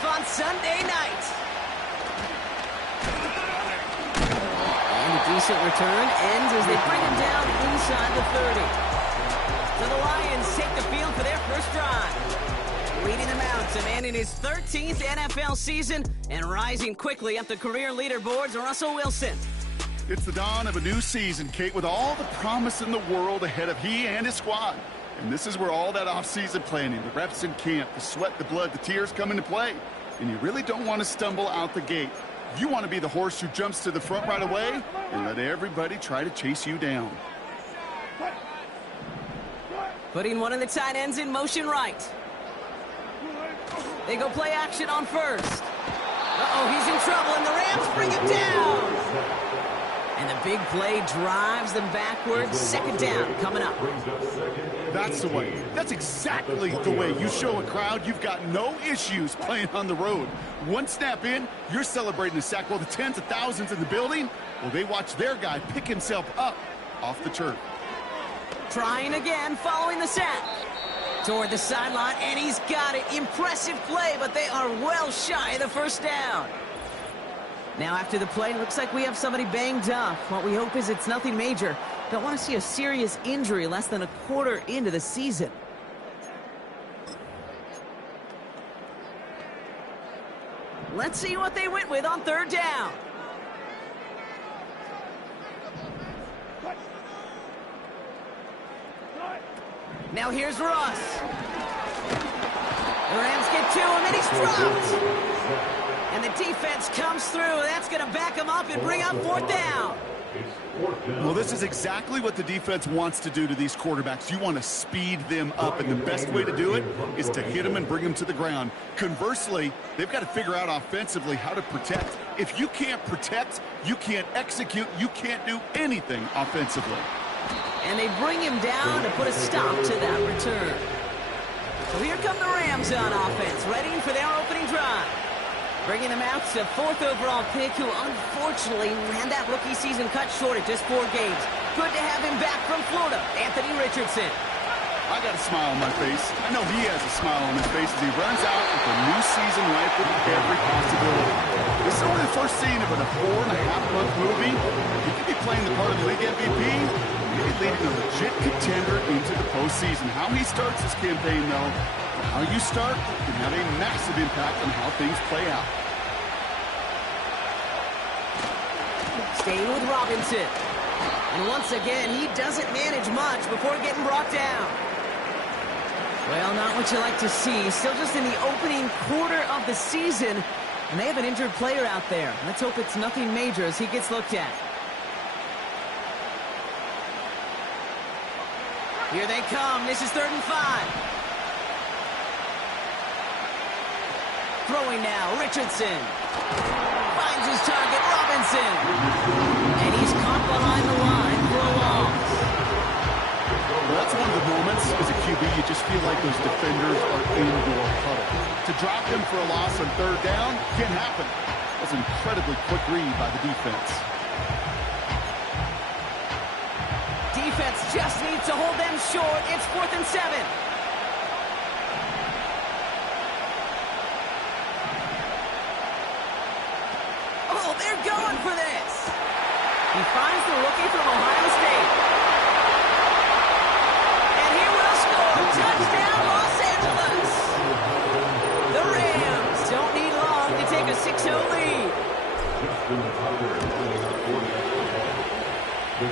kickoff on Sunday night. And a decent return ends as they bring him down inside the 30. So the Lions take the field for their first drive. Leading them out, a man in his 13th NFL season and rising quickly up the career leaderboards, Russell Wilson. It's the dawn of a new season, Kate, with all the promise in the world ahead of he and his squad. And this is where all that off-season planning, the reps in camp, the sweat, the blood, the tears come into play. And you really don't want to stumble out the gate. You want to be the horse who jumps to the front right away and let everybody try to chase you down. Putting one of the tight ends in motion right. They go play action on first. Uh-oh, he's in trouble, and the Rams bring him down. And the big play drives them backwards. Second down coming up. That's the way. That's exactly the way you show a crowd you've got no issues playing on the road. One snap in, you're celebrating a sack while the tens of thousands in the building, well, they watch their guy pick himself up off the turf. Trying again, following the sack. Toward the sideline, and he's got it. Impressive play, but they are well shy of the first down. Now after the play, it looks like we have somebody banged up. What we hope is it's nothing major. Don't want to see a serious injury less than a quarter into the season. Let's see what they went with on third down. Now here's Russ. The Rams get to him, and he's dropped. And the defense comes through. That's going to back him up and bring up fourth down. Well, this is exactly what the defense wants to do to these quarterbacks. You want to speed them up, and the best way to do it is to hit them and bring them to the ground. Conversely, they've got to figure out offensively how to protect. If you can't protect, you can't execute, you can't do anything offensively. And they bring him down to put a stop to that return. So here come the Rams on offense, ready for their opening drive. Bringing them out to fourth overall pick, who unfortunately had that rookie season cut short at just 4 games. Good to have him back from Florida, Anthony Richardson. I got a smile on my face. I know he has a smile on his face as he runs out with a new season rifle with every possibility. This is only the first scene of a 4.5-month movie. You could be playing the part of the league MVP. Maybe leading a legit contender into the postseason. How he starts his campaign, though, how you start can have a massive impact on how things play out. Staying with Robinson. And once again, he doesn't manage much before getting brought down. Well, not what you like to see. Still just in the opening quarter of the season, and they have an injured player out there. Let's hope it's nothing major as he gets looked at. Here they come. This is 3rd and 5. Throwing now, Richardson. Finds his target, Robinson. And he's caught behind the line for a loss. Well, that's one of the moments as a QB you just feel like those defenders are in your huddle. To drop him for a loss on 3rd down can't happen. That's an incredibly quick read by the defense. Defense just needs to hold them short. It's 4th and 7. Oh, they're going for this. He finds the rookie from Ohio State. And he will score. Touchdown, Los Angeles. The Rams don't need long to take a 6-0 lead.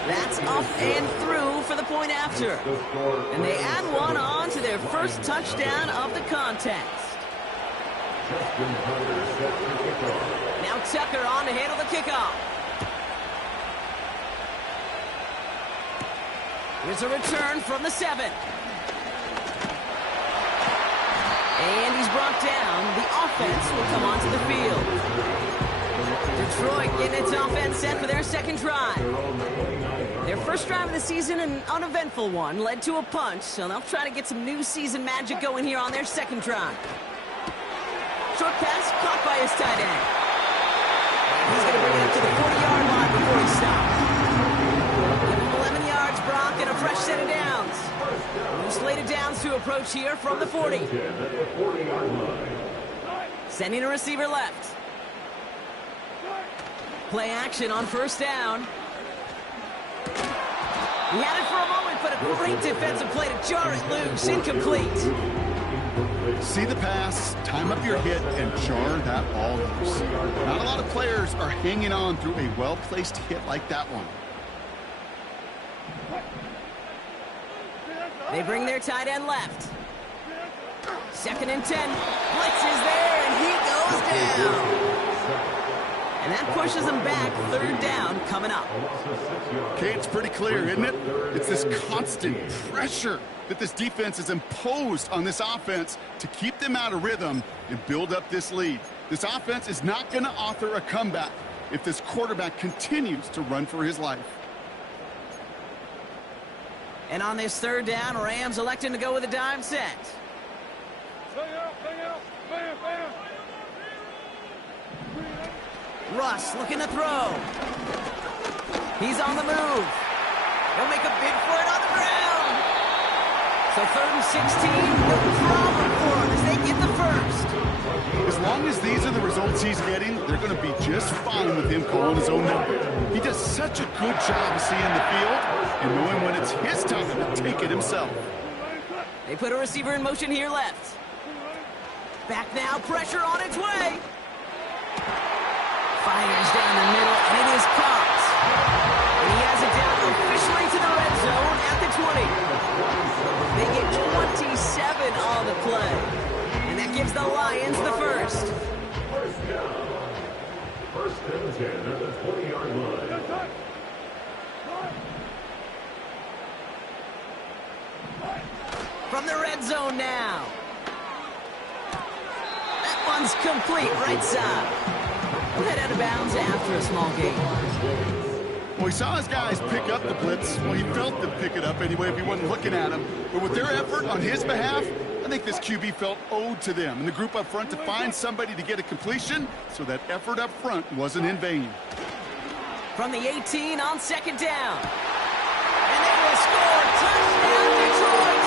That's up and through for the point after. And they add one on to their first touchdown of the contest. Now Tucker on to handle the kickoff. Here's a return from the 7. And he's brought down. The offense will come onto the field. Detroit getting its offense set for their second drive. Their first drive of the season, an uneventful one, led to a punch, so they'll try to get some new season magic going here on their second drive. Short pass caught by his tight end. He's going to bring it up to the 40-yard line before he stops. Give him 11 yards, Brock, and a fresh set of downs. New slate of downs to approach here from the 40. Sending a receiver left. Play action on first down. He had it for a moment, but a great defensive play to jar it loose. Incomplete. See the pass, time up your hit, and jar that ball loose. Not a lot of players are hanging on through a well-placed hit like that one. They bring their tight end left. 2nd and 10. Blitz is there, and he goes down. And that pushes them back. 3rd down coming up. Okay, it's pretty clear, isn't it? It's this constant pressure that this defense has imposed on this offense to keep them out of rhythm and build up this lead. This offense is not going to author a comeback if this quarterback continues to run for his life. And on this 3rd down, Rams electing to go with a dime set. Russ looking to throw. He's on the move. He'll make a bid for it on the ground. So 3rd and 16, no problem for him as they get the first. As long as these are the results he's getting, they're going to be just fine with him calling his own number. He does such a good job of seeing the field and knowing when it's his time to take it himself. They put a receiver in motion here left. Back now, pressure on its way. Fires down the middle, and it is caught. And he has it down officially to the red zone at the 20. They get 27 on the play. And that gives the Lions the first. First and 10 at the 20-yard line. From the red zone now. That one's complete right side. We'll head out of bounds after a small gain. Well, he saw his guys pick up the blitz. Well, he felt them pick it up anyway if he wasn't looking at him. But with their effort on his behalf, I think this QB felt owed to them and the group up front to find somebody to get a completion so that effort up front wasn't in vain. From the 18 on 2nd down. And they will score. Touchdown, Detroit.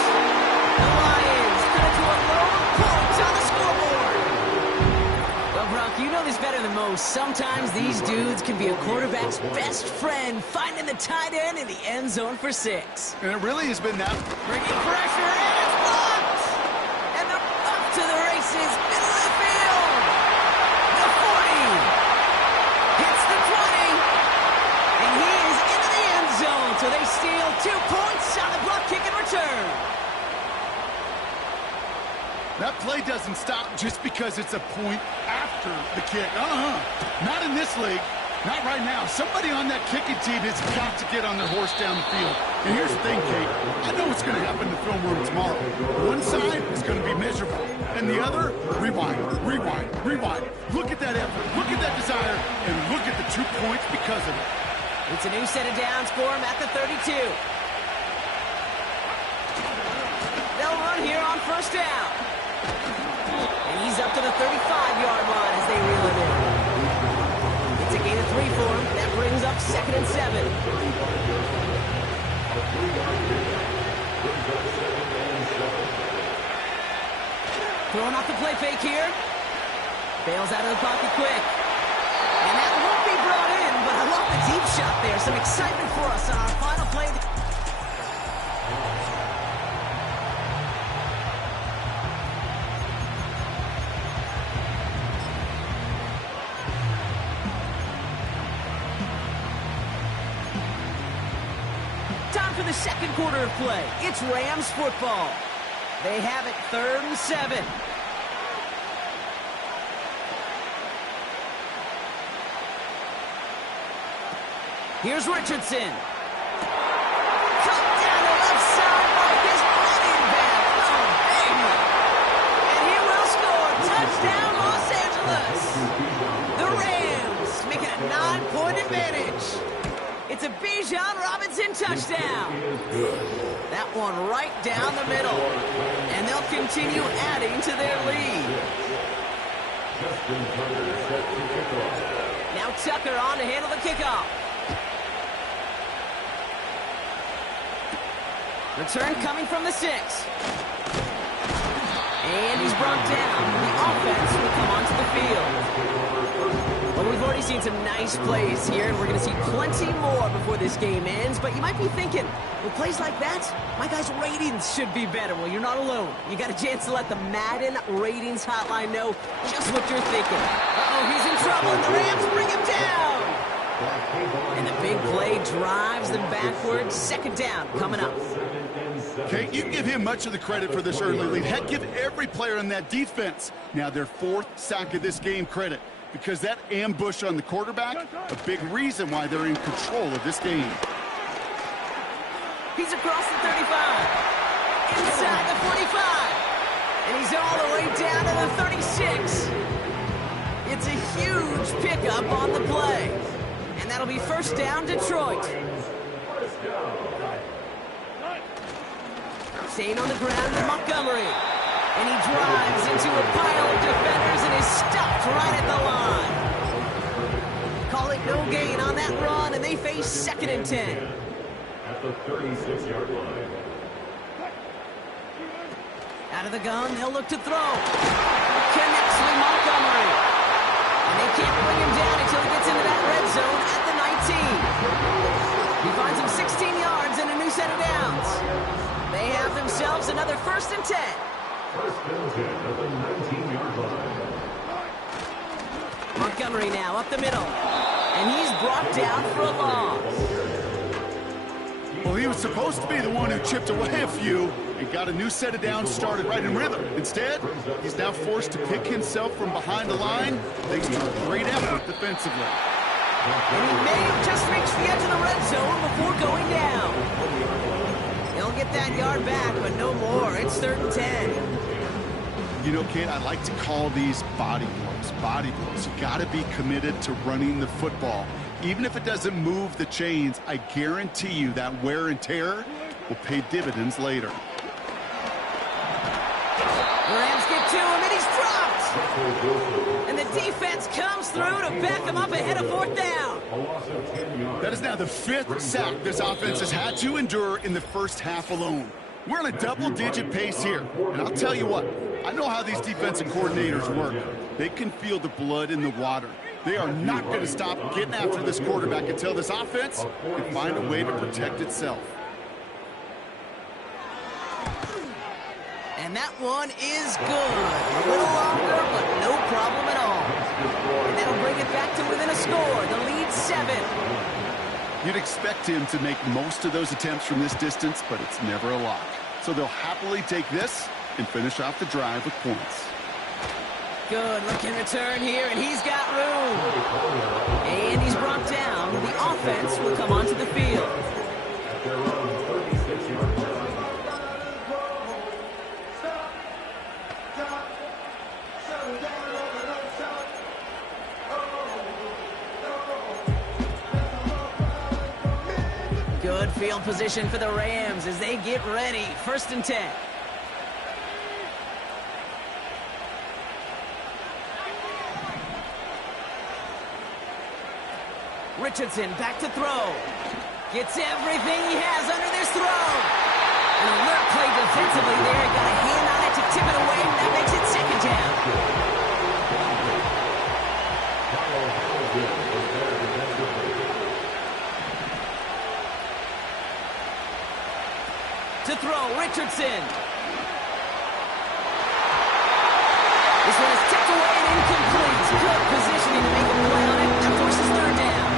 The Lions cut to a load of points on the scoreboard. Well, Brock, you know this better than most. Sometimes these dudes can be a quarterback's best friend, finding the tight end in the end zone for 6. And it really has been that. Bringing pressure, and it's blocked. And they're off to the races, middle of the field. The 40. Hits the 20. And he is into the end zone, so they steal 2 points on the block kick and return. That play doesn't stop just because it's a point after the kick. Not in this league. Not right now. Somebody on that kicking team has got to get on their horse down the field. And here's the thing, Kate. I know what's going to happen in the film room tomorrow. One side is going to be miserable. And the other, rewind, rewind, rewind. Look at that effort. Look at that desire. And look at the 2 points because of it. It's a new set of downs for him at the 32. They'll run here on first down. And he's up to the 35-yard line as they reel it in. It's a gain of 3 for him. That brings up 2nd and 7. Throwing off the play fake here. Bails out of the pocket quick. And that won't be brought in, but I love the deep shot there. Some excitement for us on our final play. Time for the second quarter of play. It's Rams football. They have it 3rd and 7. Here's Richardson. Cut down the left side by his running back. Oh, baby. And he will score. Touchdown, Los Angeles. The Rams make it a 9-point advantage. It's a Bijan Robinson touchdown. That one right down the middle. And they'll continue adding to their lead. Now Tucker on to handle the kickoff. Return coming from the 6. And he's brought down. The offense will come onto the field. Well, we've already seen some nice plays here, and we're going to see plenty more before this game ends. But you might be thinking, with plays like that, my guys' ratings should be better. Well, you're not alone. You got a chance to let the Madden Ratings Hotline know just what you're thinking. Uh-oh, he's in trouble, and the Rams bring him down. And the big play drives them backwards. Second down coming up. Okay, you can give him much of the credit for this early lead. Heck, give every player on that defense now their 4th sack of this game credit, because that ambush on the quarterback, a big reason why they're in control of this game. He's across the 35, inside the 45, and he's all the way down to the 36. It's a huge pickup on the play, and that'll be first down, Detroit. Staying on the ground to Montgomery. And he drives into a pile of defenders and is stopped right at the line. Call it no gain on that run, and they face 2nd and 10. At the 36-yard line. Out of the gun, they'll look to throw. Connects with Montgomery. And they can't bring him down until he gets into that red zone at the 19. He finds him 16 yards and a new set of downs. They have themselves another 1st and 10. First and 10 at the 19-yard line. Montgomery now up the middle. And he's brought down for a loss. Well, he was supposed to be the one who chipped away a few and got a new set of downs started right in rhythm. Instead, he's now forced to pick himself from behind the line thanks to a great effort defensively. And he may have just reached the edge of the red zone before going down. He'll get that yard back, but no more. It's 3rd and 10. You know, kid, I like to call these body blows. Body blows. You got to be committed to running the football. Even if it doesn't move the chains, I guarantee you that wear and tear will pay dividends later. The Rams get to him, and he's dropped. And the defense comes through to back him up ahead of 4th down. That is now the 5th sack this offense has had to endure in the first half alone. We're on a double-digit pace here, and I'll tell you what, I know how these defensive coordinators work. They can feel the blood in the water. They are not going to stop getting after this quarterback until this offense can find a way to protect itself. And that one is good. A little longer, but no problem at all. And that'll bring it back to within a score. The lead 7. You'd expect him to make most of those attempts from this distance, but it's never a lock. So they'll happily take this and finish off the drive with points. Good looking return here, and he's got room. And he's brought down. The offense will come onto the field. At their own 36-yard line. Good field position for the Rams as they get ready. 1st and 10. Richardson back to throw. Gets everything he has under this throw. An alert play defensively there. Got a hand on it to tip it away, and that makes it 2nd down. To throw, Richardson. This one is tipped away and incomplete. Good positioning to make a play on it. That forces 3rd down.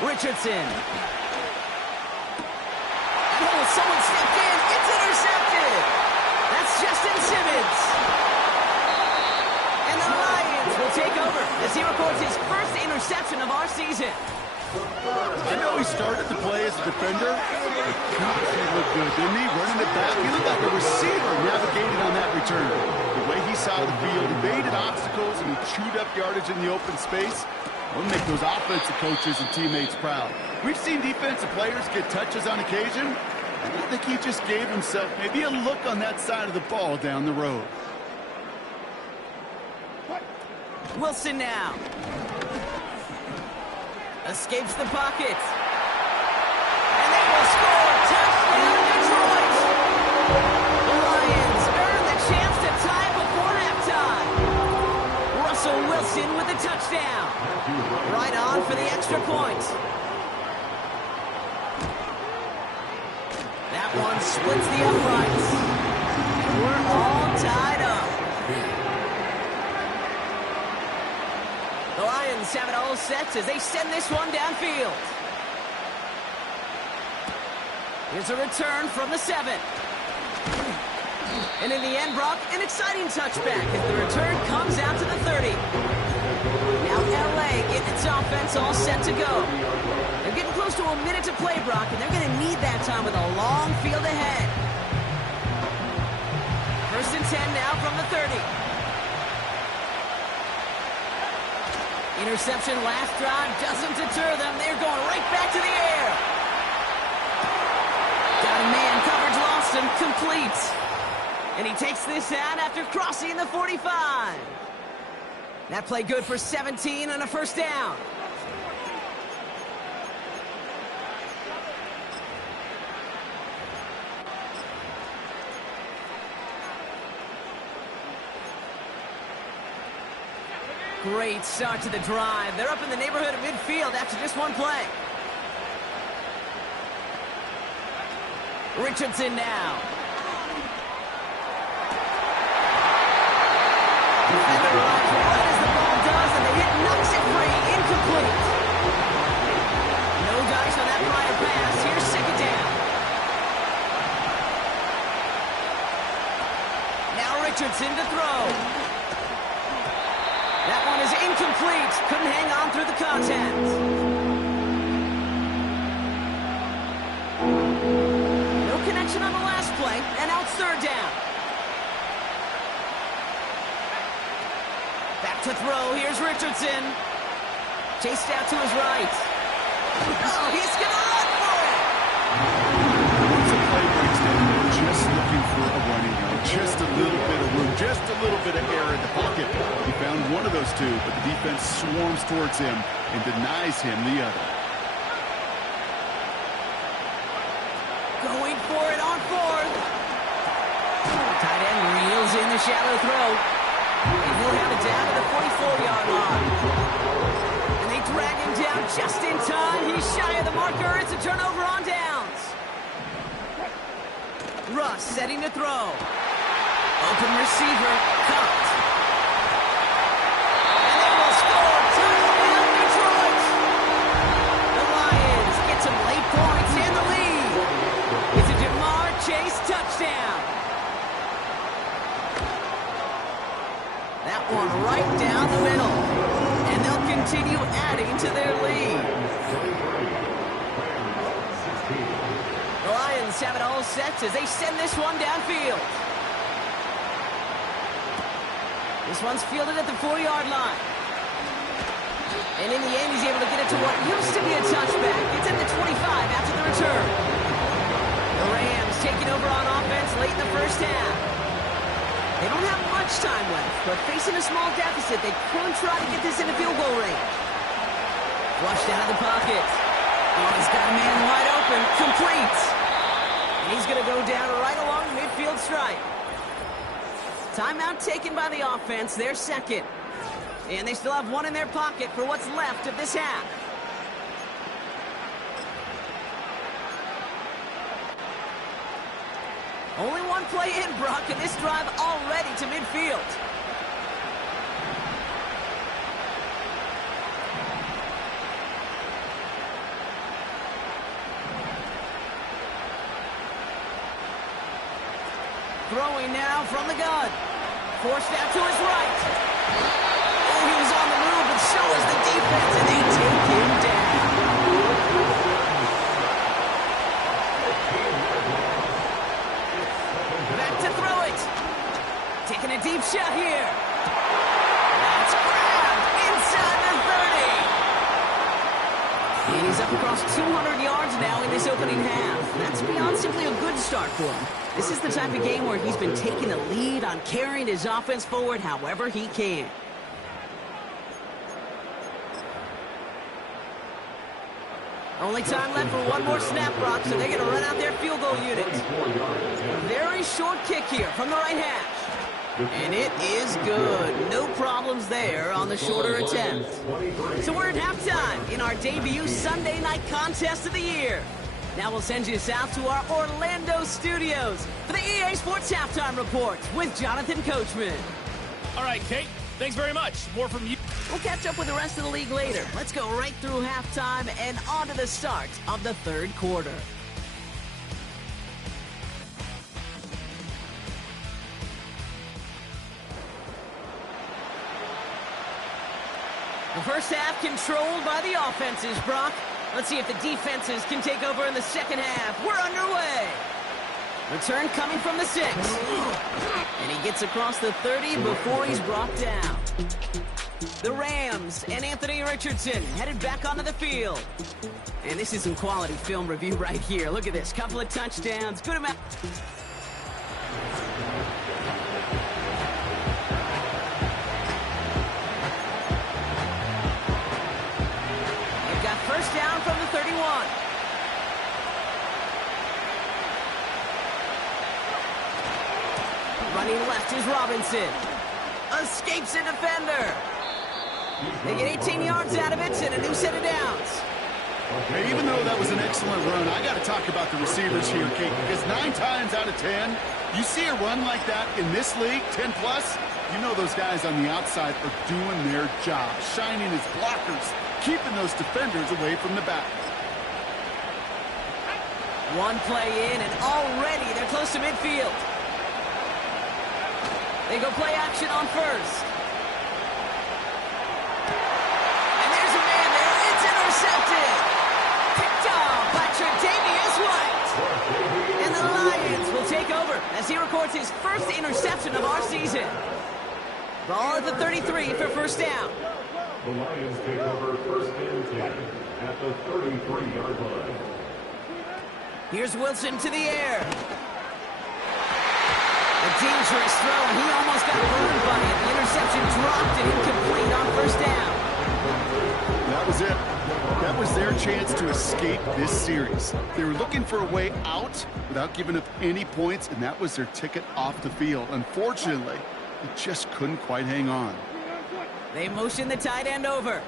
Richardson. Oh, someone stepped in. It's intercepted. That's Justin Simmons. And the Lions will take over as he records his first interception of our season. I know he started to play as a defender, but gosh, he looked good, didn't he? Running it back, he looked like a receiver navigating on that return. The way he saw the field, evaded obstacles, and he chewed up yardage in the open space. Will make those offensive coaches and teammates proud. We've seen defensive players get touches on occasion, and I think he just gave himself maybe a look on that side of the ball down the road. Wilson now. Escapes the pocket. touchdown. Right on for the extra point. That one splits the uprights. We're all tied up. The Lions have it all set as they send this one downfield. Here's a return from the 7. And in the end, Brock, an exciting touchback as the return comes out to the 30. Now LA getting its offense all set to go. They're getting close to a minute to play, Brock, and they're going to need that time with a long field ahead. 1st and 10 now from the 30. Interception last drive doesn't deter them. They're going right back to the air. Got a man, coverage lost him, complete. And he takes this out after crossing the 45. That play good for 17 and a first down. Great start to the drive. They're up in the neighborhood of midfield after just one play. Richardson now. Defender arrives right as the ball does, and the hit knocks it free. Incomplete. No dice on that prior pass. Here's 2nd down. Now Richardson to throw. That one is incomplete. Couldn't hang on through the contact. No connection on the last play, and now it's 3rd down. Back to throw. Here's Richardson. Chased out to his right. Oh, he's going to run for it. Once a play breaks down, they're just looking for a running down. Just a little bit of room, just a little bit of air in the pocket. He found one of those two, but the defense swarms towards him and denies him the other. Going for it on 4th. Tight end reels in the shallow throw. And he'll have it down to the 44-yard line. And they drag him down just in time. He's shy of the marker. It's a turnover on downs. Russ setting to throw. Open receiver, caught. And they will score. Touchdown, Detroit. The Lions get some late points in the lead. It's a Jamar Chase touchdown. That one right down the middle. And they'll continue adding to their lead. The Lions have it all set as they send this one downfield. This one's fielded at the 4-yard line. And in the end, he's able to get it to what used to be a touchback. It's at the 25 after the return. The Rams taking over on offense late in the first half. They don't have much time left, but facing a small deficit, they could try to get this into field goal range. Flushed out of the pocket. Oh, he's got a man wide open. Complete. And he's going to go down right along the midfield stripe. Timeout taken by the offense, their 2nd. And they still have one in their pocket for what's left of this half. Only one play in, Brock, and this drive already to midfield. Throwing now from the gun. Forced out to his right. Oh, he was on the move, but so is the defense, and they take him down. Back to throw it. Taking a deep shot here. That's grabbed inside the 30. And he's up across 200 yards now in this opening half. That's beyond simply a good start for him. This is the type of game where he's been taking the lead on carrying his offense forward however he can. Only time left for one more snap, Brock, so they're going to run out their field goal unit. Very short kick here from the right hash. And it is good. No problems there on the shorter attempt. So we're at halftime in our debut Sunday night contest of the year. Now we'll send you south to our Orlando studios for the EA Sports Halftime Report with Jonathan Coachman. All right, Kate. Thanks very much. More from you. We'll catch up with the rest of the league later. Let's go right through halftime and on to the start of the third quarter. The first half controlled by the offenses, Brock. Let's see if the defenses can take over in the second half. We're underway. Return coming from the 6. And he gets across the 30 before he's brought down. The Rams and Anthony Richardson headed back onto the field. And this is some quality film review right here. Look at this. Couple of touchdowns. Good amount. They've got first down from the 31. Running left is Robinson. Escapes a defender. They get 18 yards out of it and a new set of downs. Hey, even though that was an excellent run, I got to talk about the receivers here, Kate, because 9 times out of 10, you see a run like that in this league, 10+, you know those guys on the outside are doing their job, shining as blockers, keeping those defenders away from the back. One play in, and already they're close to midfield. They go play action on first. And there's a man there. It's intercepted. Picked off by Tre'Davious White. And the Lions will take over as he records his first interception of our season. Ball at the 33 for first down. The Lions take over first and 10 at the 33-yard line. Here's Wilson to the air. A dangerous throw, and he almost got burned by it. The interception dropped and incomplete on first down. That was it. That was their chance to escape this series. They were looking for a way out without giving up any points, and that was their ticket off the field. Unfortunately, they just couldn't quite hang on. They motion the tight end over.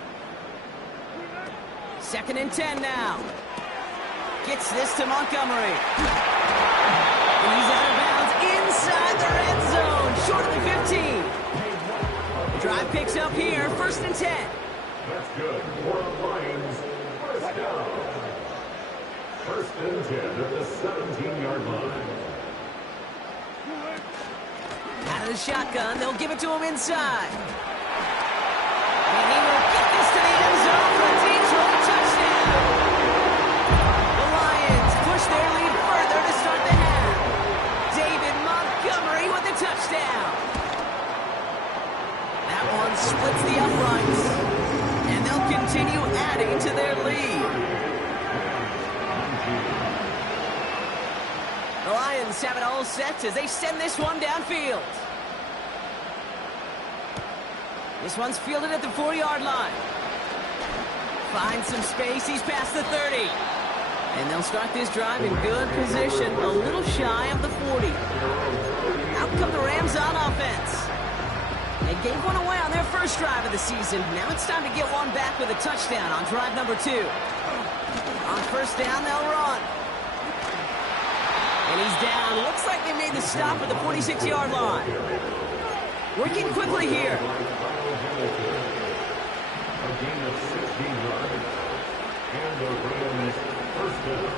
Second and 10 now. Gets this to Montgomery. And he's out of bounds inside the red zone, short of the 15. Drive picks up here, first and 10. That's good for the Lions. First down. First and 10 at the 17-yard line. Out of the shotgun, they'll give it to him inside. And he will get this to the end zone for a Detroit touchdown. The Lions push their lead further to start the half. David Montgomery with the touchdown. That one splits the uprights. And they'll continue adding to their lead. The Lions have it all set as they send this one downfield. This one's fielded at the 4-yard line. Finds some space. He's past the 30. And they'll start this drive in good position, a little shy of the 40. Out come the Rams on offense. They gave one away on their first drive of the season. Now it's time to get one back with a touchdown on drive number 2. On first down, they'll run. And he's down. Looks like they made the stop at the 46-yard line. Working quickly here. A gain of 16 yards. And the Rams first down.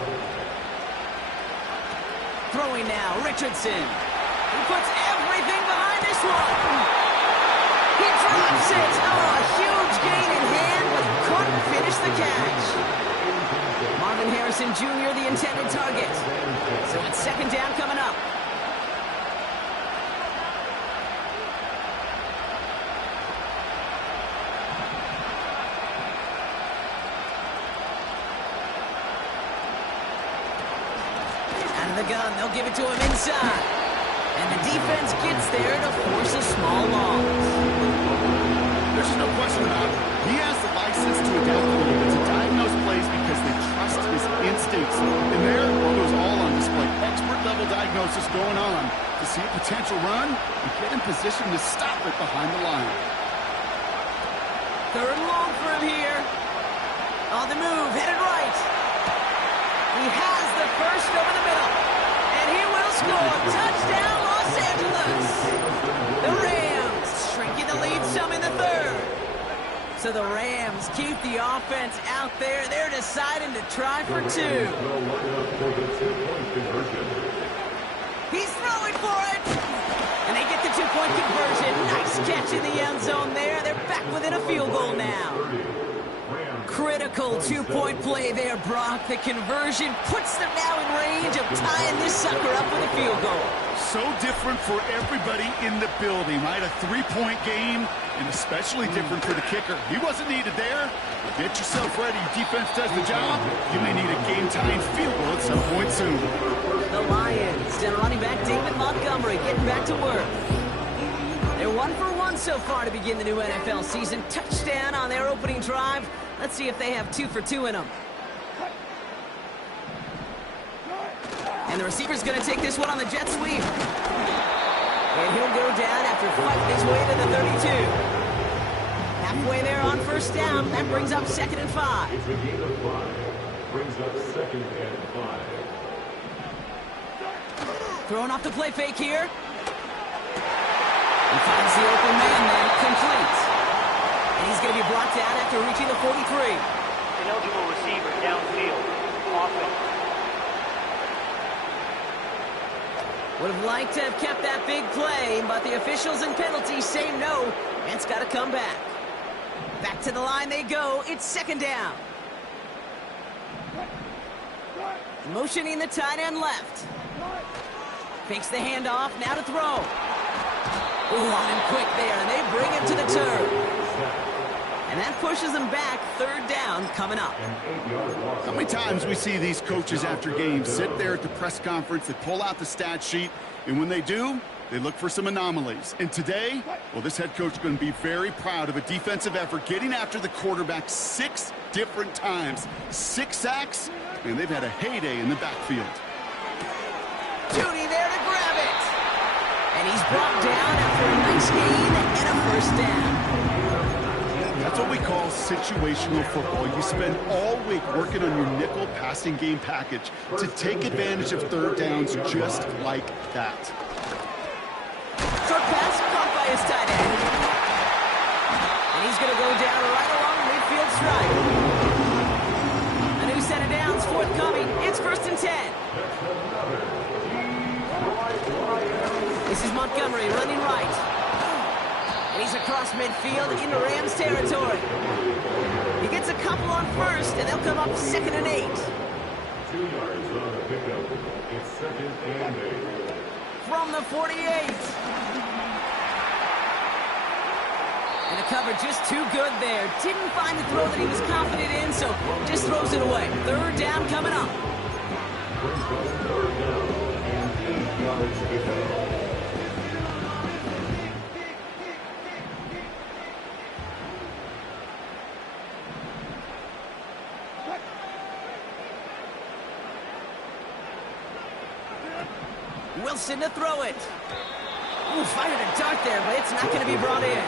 Throwing now, Richardson. He puts everything behind this one. He drops it. Oh, a huge gain in hand, but he couldn't finish the catch. Marvin Harrison Jr., the intended target. So it's second down coming up. Out of the gun, they'll give it to him inside. And the defense gets there to force a small loss. There's no question about it. He has the license to adapt a little bit to diagnose plays because they trust his instincts. And there, it was all on display. Expert-level diagnosis going on for to see a potential run and get in position to stop it behind the line. Third and long for him here. On the move, headed right. He has the first over the middle. And he will score. Touchdown, Los Angeles. The Rams shrinking the lead some in the third. So the Rams keep the offense out there. They're deciding to try for two. He's throwing for it. And they get the two-point conversion. Nice catch in the end zone there. They're back within a field goal now. Critical two-point play there, Brock. The conversion puts them now in range of tying this sucker up with a field goal. So different for everybody in the building, right? A three-point game, and especially different for the kicker. He wasn't needed there. Get yourself ready. Defense does the job. You may need a game-tying field goal at some point soon. The Lions and running back David Montgomery getting back to work. They're 1 for 1 so far to begin the new NFL season. Touchdown on their opening drive. Let's see if they have 2 for 2 in them. And the receiver's going to take this one on the jet sweep. And he'll go down after fighting his way to the 32. Halfway there on first down. That brings up 2nd and 5. It's a gain of 5. Brings up 2nd and 5. Throwing off the play fake here. He finds the open man there, complete. And he's going to be brought down after reaching the 43. An eligible receiver downfield. Offense. Would have liked to have kept that big play, but the officials and penalties say no, and it's got to come back. Back to the line they go. It's 2nd down. Motioning the tight end left. Fakes the handoff, now to throw. Ooh, on him quick there, and they bring him to the turf. And that pushes them back. 3rd down coming up. How many times we see these coaches after games sit there at the press conference, they pull out the stat sheet, and when they do, they look for some anomalies. And today, well, this head coach is going to be very proud of a defensive effort getting after the quarterback 6 different times. 6 sacks, and they've had a heyday in the backfield. Judy there to grab it. And he's brought down after a nice gain and a first down. That's what we call situational football. You spend all week working on your nickel passing game package to take advantage of 3rd downs just like that. Short pass caught by his tight end. And he's going to go down right along midfield strike. A new set of downs forthcoming. It's 1st and 10. This is Montgomery running right. And he's across midfield into Rams territory. He gets a couple on first, and they'll come up 2nd and 8. 2 yards on the pickup. It's 2nd and 8. From the 48. And the cover just too good there. Didn't find the throw that he was confident in, so just throws it away. 3rd down coming up. Brings up 3rd down and 8 yards to go. Wilson to throw it. Ooh, fired a dart there, but it's not going to be brought in.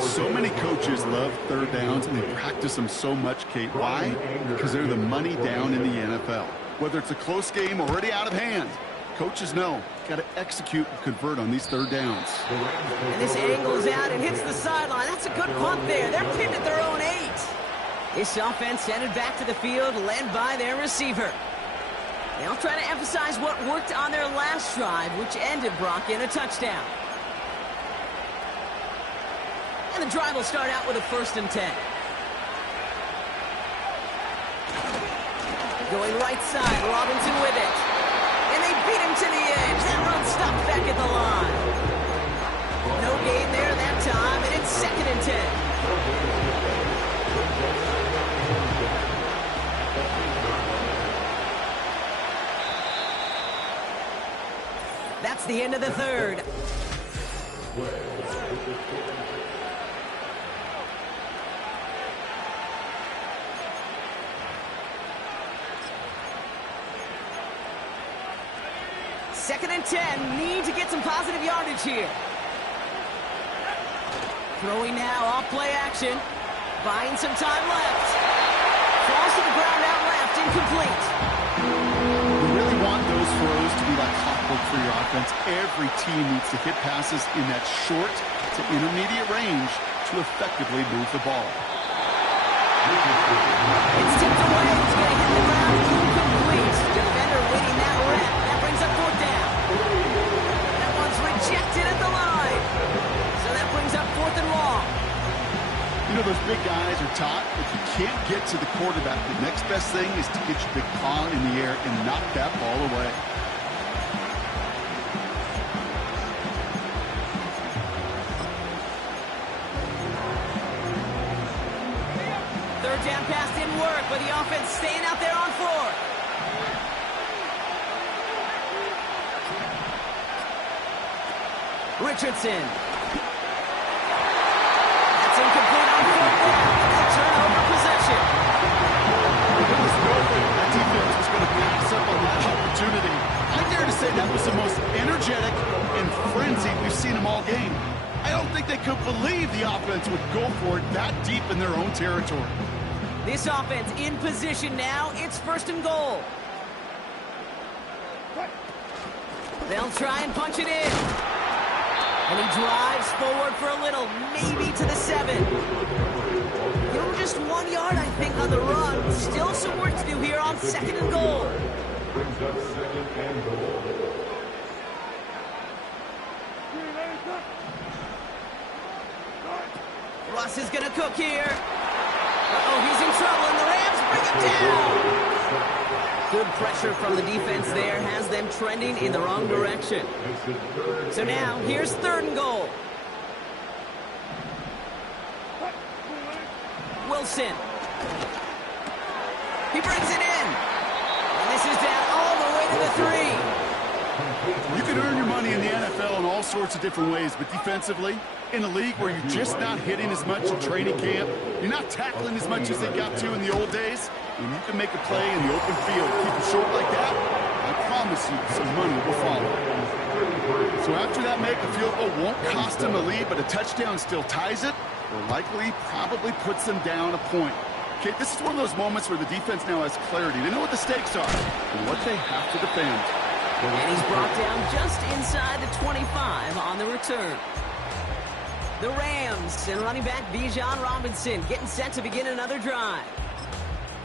So many coaches love 3rd downs, and they practice them so much, Kate. Why? Because they're the money down in the NFL. Whether it's a close game already out of hand, coaches know got to execute and convert on these 3rd downs. And this angles out and hits the sideline. That's a good punt there. They're pinned at their own 8. This offense headed back to the field, led by their receiver. They'll try to emphasize what worked on their last drive, which ended, Brock, in a touchdown. And the drive will start out with a 1st and 10. Going right side, Robinson with it. And they beat him to the edge. That run stopped back at the line. No gain there that time, and it's 2nd and 10. That's the end of the 3rd. 2nd and 10. Need to get some positive yardage here. Throwing now, off play action. Buying some time left. Falls to the ground out left, incomplete. You really want those throws to be like clockwork for your offense. Every team needs to hit passes in that short to intermediate range to effectively move the ball. It's tipped away. It's going to hit the ground. Incomplete. Defender waiting that rep. That brings up 4th down. That one's rejected at the line. So that brings up 4th and long. You know, those big guys are taught if you can't get to the quarterback, the next best thing is to get your big paw in the air and knock that ball away. Third down pass didn't work, but the offense staying out there on 4th. Richardson. That's incomplete on 4th down. Turnover possession. There was no way that defense was going to pass up on that opportunity. I dare to say that was the most energetic and frenzied we've seen them all game. I don't think they could believe the offense would go for it that deep in their own territory. This offense in position now. It's 1st and goal. They'll try and punch it in. And he drives forward for a little, maybe to the 7. They were just 1 yard, I think, on the run. Still some work to do here on 2nd and goal. Brings up 2nd and goal. Russ is going to cook here. Uh-oh, he's in trouble, and the Rams bring him down. Good pressure from the defense there has them trending in the wrong direction. So now, here's 3rd and goal. Wilson. He brings it in. And this is down all the way to the 3. You can earn your money in the NFL in all sorts of different ways, but defensively, in a league where you're just not hitting as much in training camp, you're not tackling as much as they got to in the old days, and you can make a play in the open field, keep it short like that, I promise you some money will follow. So after that make, a field goal won't cost them a lead, but a touchdown still ties it, or likely probably puts them down a point. Okay, this is one of those moments where the defense now has clarity. They know what the stakes are and what they have to defend. And he's brought down just inside the 25 on the return. The Rams and running back Bijan Robinson getting set to begin another drive.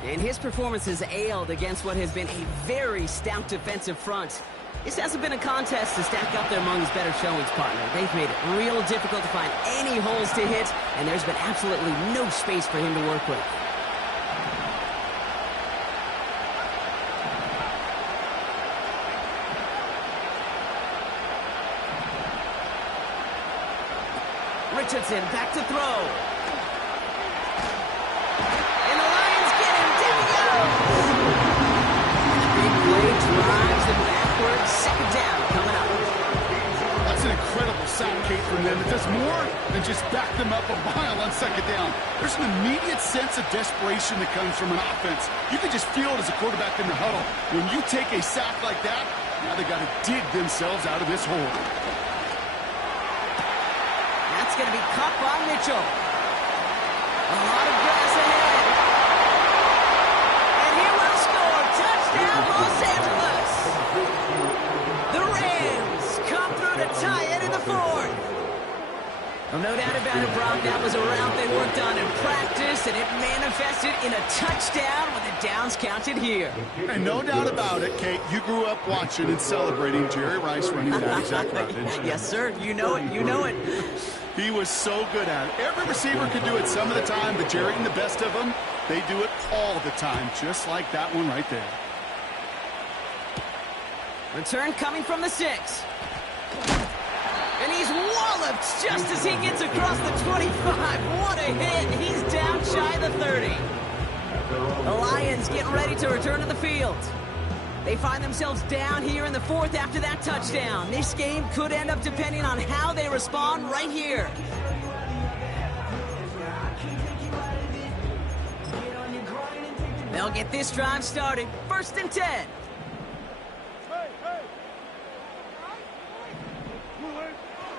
And his performance has ailed against what has been a very stout defensive front. This hasn't been a contest to stack up there among his better showings, partner. They've made it real difficult to find any holes to hit, and there's been absolutely no space for him to work with. Richardson back to throw. And the Lions get him. Down he goes. The big play drives them backwards. 2nd down coming up. That's an incredible sack, Kate, from them. It does more than just back them up a mile on 2nd down. There's an immediate sense of desperation that comes from an offense. You can just feel it as a quarterback in the huddle. When you take a sack like that, now they got to dig themselves out of this hole. Going to be caught by Mitchell. A lot of grass ahead. And he will score. Touchdown, Los Angeles. The Rams come through to tie it in the 4th. Well, no doubt about it, Brock. That was a route they worked on in practice, and it manifested in a touchdown with the downs counted here. And no doubt about it, Kate, you grew up watching and celebrating Jerry Rice running that exact route, didn't you? Yes, sir. You know it. You know it. He was so good at it. Every receiver could do it some of the time, but Jerry and the best of them, they do it all the time, just like that one right there. Return coming from the 6. And he's walloped just as he gets across the 25. What a hit. He's down shy of the 30. The Lions getting ready to return to the field. They find themselves down here in the 4th after that touchdown. This game could end up depending on how they respond right here. They'll get this drive started. 1st and 10.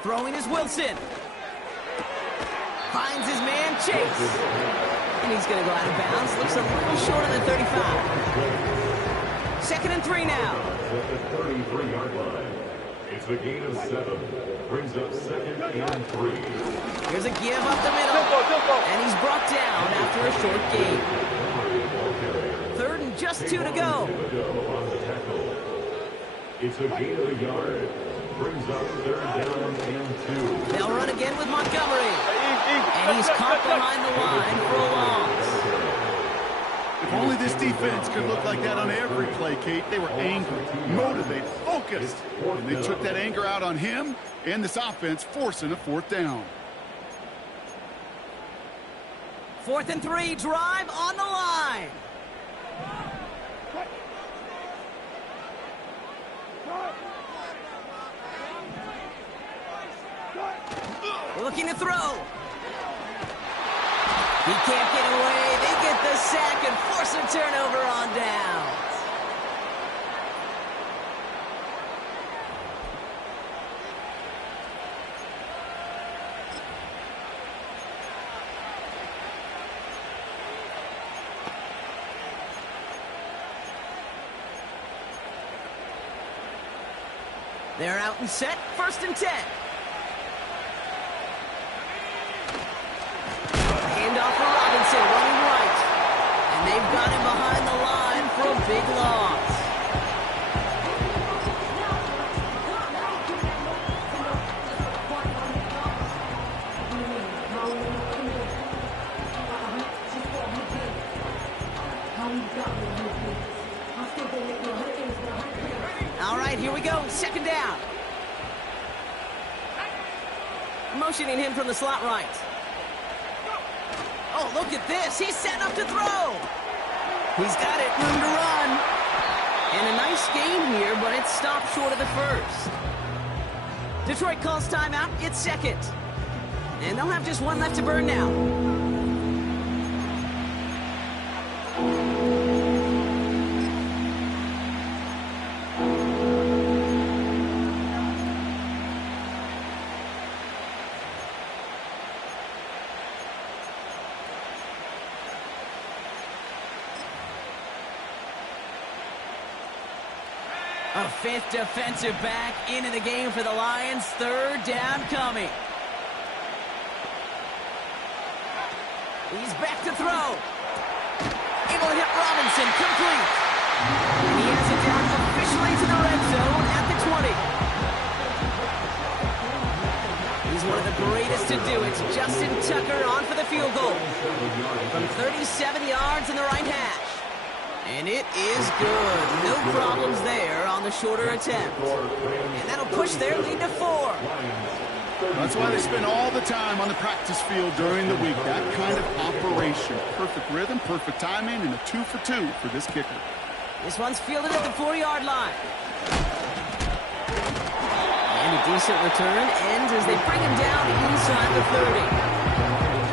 Throwing is Wilson. Finds his man, Chase. And he's going to go out of bounds. Looks a little short of the 35. 2nd and 3 now. At the 33-yard line. It's a gain of 7. Brings up 2nd and 3. Here's a give up the middle. And he's brought down after a short gain. 3rd and just 2 to go. It's a gain of a yard. Brings up 3rd down and 2. They'll run again with Montgomery. And he's caught behind the line for a loss. If only this defense could look like that on every play, Kate. They were angry, motivated, focused. And they took that anger out on him and this offense, forcing a 4th down. 4th and 3, drive on the line. Looking to throw. He can't get away. They get the sack and force a turnover on downs. They're out and set. 1st and 10. Handoff for Robinson, running right. And they've got him behind the line for a big loss. All right, here we go. 2nd down. Motioning him from the slot right. Oh, look at this. He's set up to throw. He's got it. Room to run. And a nice game here, but it's stopped short of the 1st. Detroit calls timeout. It's 2nd. And they'll have just 1 left to burn now. A 5th defensive back into the game for the Lions. 3rd down coming. He's back to throw. Able to hit Robinson. Complete. And he has it down officially to the red zone at the 20. He's one of the greatest to do it. Justin Tucker on for the field goal. From 37 yards in the right hash. And it is good. No problems there on the shorter attempt. And that'll push their lead to 4. That's why they spend all the time on the practice field during the week. That kind of operation. Perfect rhythm, perfect timing, and a 2 for 2 for this kicker. This one's fielded at the 4-yard line. And a decent return ends as they bring him down inside the 30.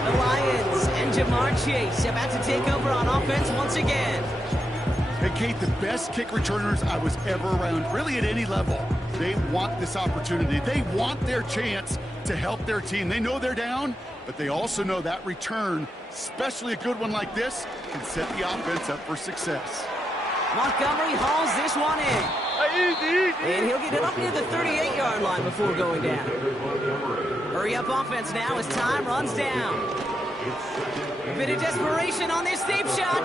The Lions and Jamar Chase about to take over on offense once again. Hey, Kate, the best kick returners I was ever around, really at any level. They want this opportunity. They want their chance to help their team. They know they're down, but they also know that return, especially a good one like this, can set the offense up for success. Montgomery hauls this one in. And he'll get it up near the 38-yard line before going down. Hurry up offense now as time runs down. A bit of desperation on this deep shot.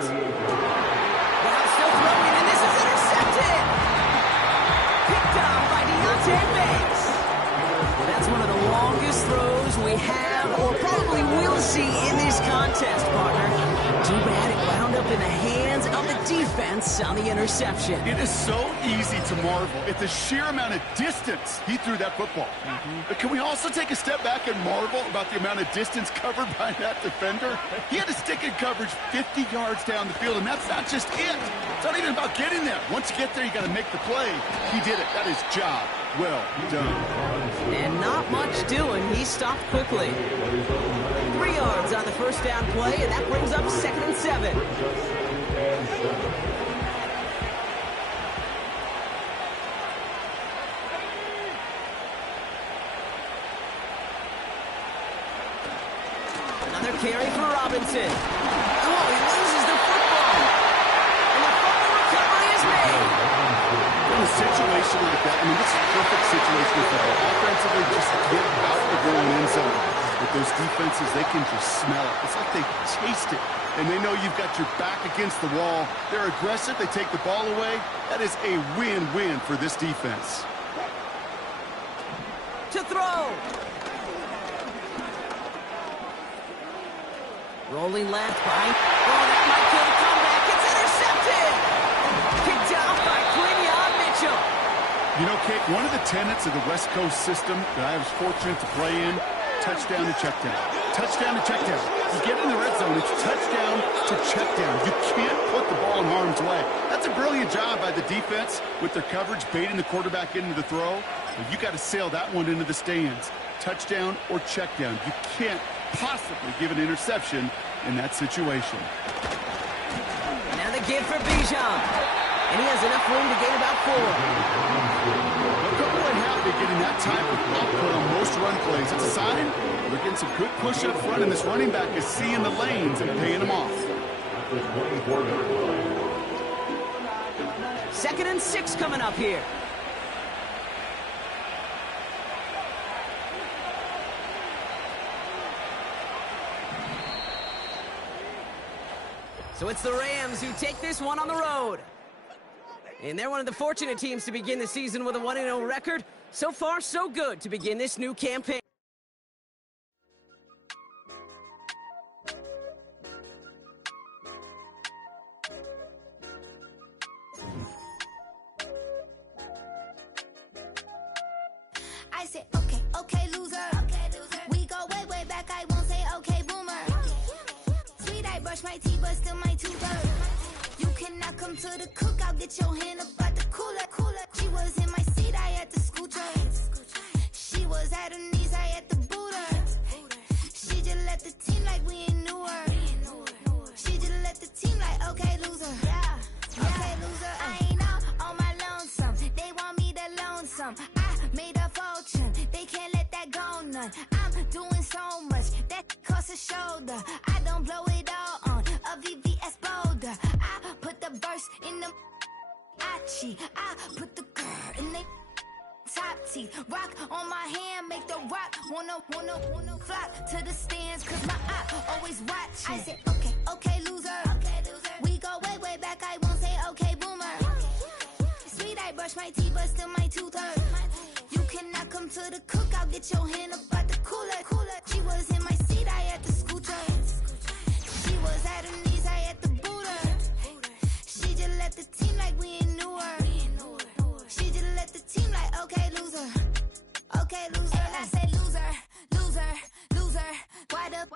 Brown still throwing, and this is intercepted. Picked up by Deontay Banks. That's one of the longest throws we have or probably will see in this contest, partner. Too bad it wound up in the hands of the defense on the interception. It is so easy to marvel at the sheer amount of distance he threw that football. But can we also take a step back and marvel about the amount of distance covered by that defender? He had to stick in coverage 50 yards down the field, and that's not just it. It's not even about getting there. Once you get there, you got to make the play. He did it. That is job well done. And not much doing. He stopped quickly. 3 yards on the first down play, and that brings up 2nd and 7. carry for Robinson. Oh, he loses the football. And the fumble recovery is made. In a situation like that, I mean, this is a perfect situation for football. Offensively, just get out of your own end zone. With those defenses, they can just smell it. It's like they chased it. And they know you've got your back against the wall. They're aggressive. They take the ball away. That is a win-win for this defense. To throw. Rolling left behind. Oh, that might kill the comeback. It's intercepted. Picked out by Quinion Mitchell. You know, Kate, one of the tenets of the West Coast system that I was fortunate to play in, touchdown to check down. Touchdown to check down. You get in the red zone, it's touchdown to check down. You can't put the ball in harm's way. That's a brilliant job by the defense with their coverage, baiting the quarterback into the throw. But you got to sail that one into the stands. Touchdown or check down. You can't possibly give an interception in that situation. Now the give for Bijan. And he has enough room to gain about 4. They'll come away happy getting that type of output on most run plays. It's a sign they're getting some good push up front, and this running back is seeing the lanes and paying them off. 2nd and 6 coming up here. So it's the Rams who take this one on the road. And they're one of the fortunate teams to begin the season with a 1-0 record. So far, so good to begin this new campaign. I said, okay, okay, loser. We go way, way back. I won't say, okay, boomer. Sweet, I brush my teeth, but still my tooth hurt. You cannot come to the cookout, get your hand up at the cooler. She was in my seat, I had to scoot her. She was at her knees, I had to boot her. She just let the team like we ain't knew her. She just let the team like, okay, loser. Yeah, okay, loser. I ain't out on my lonesome. They want me to loan some. I made a fortune, they can't let that go none. I'm doing so much, that costs a shoulder. I don't blow it all on a VVS boulder. I put the verse in the I put the girl in the top teeth. Rock on my hand, make the rock wanna flock to the stands, cause my eye always watching. I said, okay, okay, loser. We go way, way back, I won't say, okay, boomer. Sweet, I brush my teeth, but still my tooth hurt. You cannot come to the cookout, get your hand up at the cooler. She was in my seat, I had to scoot her. She was at her knees, I had to boot her. She just let the team like we ain't knew her. She just let the team like, okay, loser. Okay, loser. And I say loser, loser, loser. Why the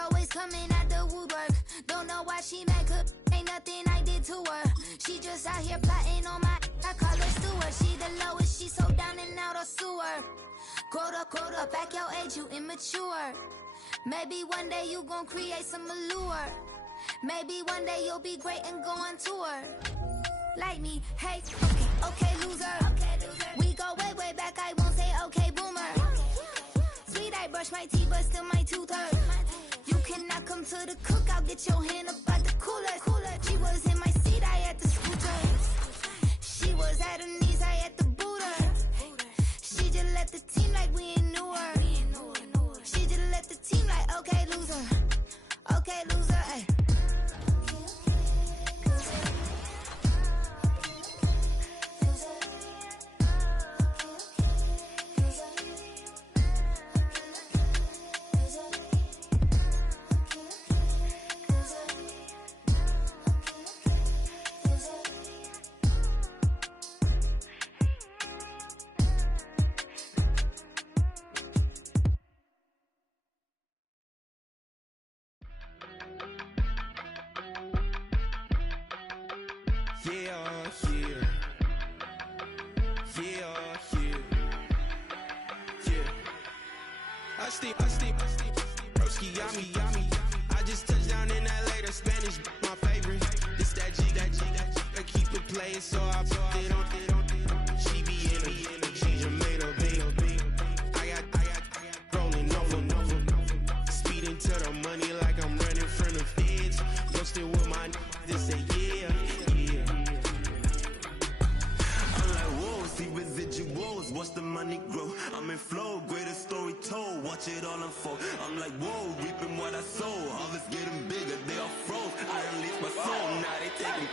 always coming out the woodwork? Don't know why she mad, cause ain't nothing I did to her. She just out here plotting on my, I call her Stewart. She the lowest, she so down and out of sewer. Growed up, back your age, you immature. Maybe one day you gon' create some allure. Maybe one day you'll be great and go on tour. Like me, hey, okay, okay, loser. We go way, way back, I won't say, okay, boomer. Sweet, I brush my teeth, but still my tooth hurt. You cannot come to the cookout, get your hand up at the cooler. She was in my seat, I had to scoot her. She was at her knees, I had to boot her. She just let the team like we ain't knew her. She just let the team like, okay, loser. Okay, loser, hey. Broski got me. I just touched down in LA, the Spanish, my favorite. This that G, I keep it playing, so I put it on. She be in it, she just made a beat. I got rolling over, speeding to the the money like I'm running from the feds. Ghosted with my they say yeah, yeah. I'm like, whoa, see residuals, watch the money grow. I'm in flow, greatest story told, watch it all unfold. I'm like, whoa, reaping what I sow. Harvest getting bigger, they all froze. I unleashed my soul, now they taking